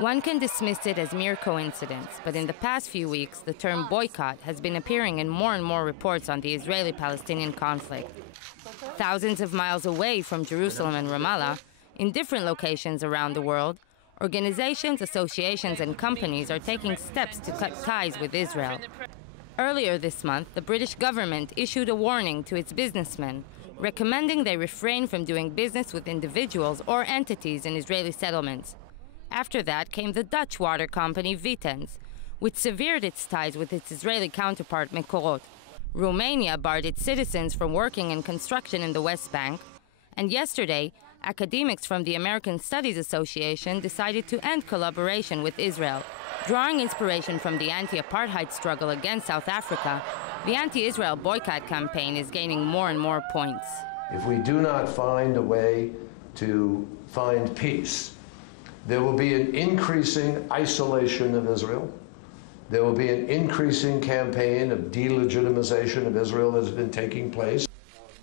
One can dismiss it as mere coincidence, but in the past few weeks, the term boycott has been appearing in more and more reports on the Israeli-Palestinian conflict. Thousands of miles away from Jerusalem and Ramallah, in different locations around the world, organizations, associations, and companies are taking steps to cut ties with Israel. Earlier this month, the British government issued a warning to its businessmen, recommending they refrain from doing business with individuals or entities in Israeli settlements. After that came the Dutch water company Vitens, which severed its ties with its Israeli counterpart Mekorot. Romania barred its citizens from working in construction in the West Bank. And yesterday, academics from the American Studies Association decided to end collaboration with Israel. Drawing inspiration from the anti-apartheid struggle against South Africa, the anti-Israel boycott campaign is gaining more and more points. If we do not find a way to find peace, there will be an increasing isolation of Israel. There will be an increasing campaign of delegitimization of Israel that has been taking place.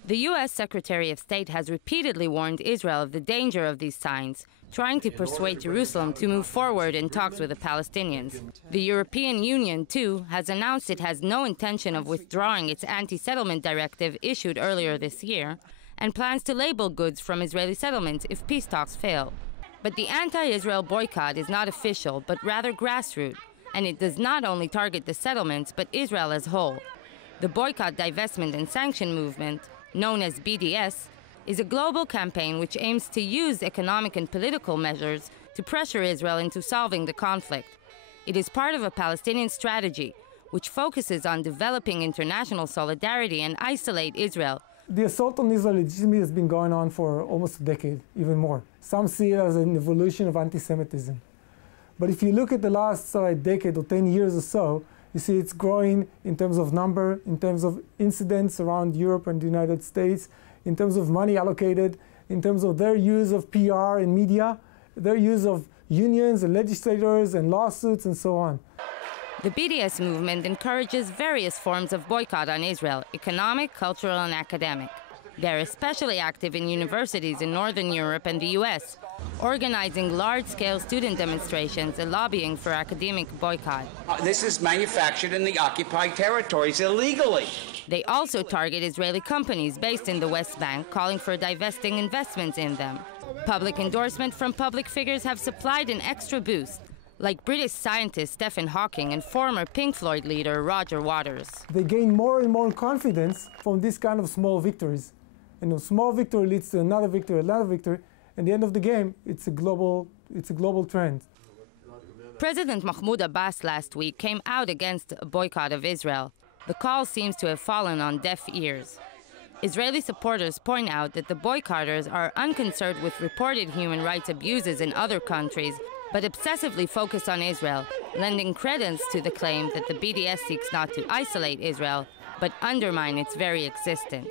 The U.S. Secretary of State has repeatedly warned Israel of the danger of these signs, trying to persuade Jerusalem to move forward in talks with the Palestinians. The European Union, too, has announced it has no intention of withdrawing its anti-settlement directive issued earlier this year, and plans to label goods from Israeli settlements if peace talks fail. But the anti-Israel boycott is not official, but rather grassroots, and it does not only target the settlements, but Israel as a whole. The boycott, divestment, and sanction movement, known as BDS, is a global campaign which aims to use economic and political measures to pressure Israel into solving the conflict. It is part of a Palestinian strategy, which focuses on developing international solidarity and isolate Israel. The assault on Israel legitimately has been going on for almost a decade, even more. Some see it as an evolution of anti-Semitism. But if you look at the last decade or 10 years or so, you see it's growing in terms of number, in terms of incidents around Europe and the United States, in terms of money allocated, in terms of their use of PR and media, their use of unions and legislators and lawsuits and so on. The BDS movement encourages various forms of boycott on Israel, economic, cultural, and academic. They're especially active in universities in Northern Europe and the US, organizing large-scale student demonstrations and lobbying for academic boycott. This is manufactured in the occupied territories illegally. They also target Israeli companies based in the West Bank, calling for divesting investments in them. Public endorsement from public figures have supplied an extra boost, like British scientist Stephen Hawking and former Pink Floyd leader Roger Waters. They gain more and more confidence from this kind of small victories. And a small victory leads to another victory, and the end of the game, it's a global trend. President Mahmoud Abbas last week came out against a boycott of Israel. The call seems to have fallen on deaf ears. Israeli supporters point out that the boycotters are unconcerned with reported human rights abuses in other countries, but obsessively focus on Israel, lending credence to the claim that the BDS seeks not to isolate Israel, but undermine its very existence.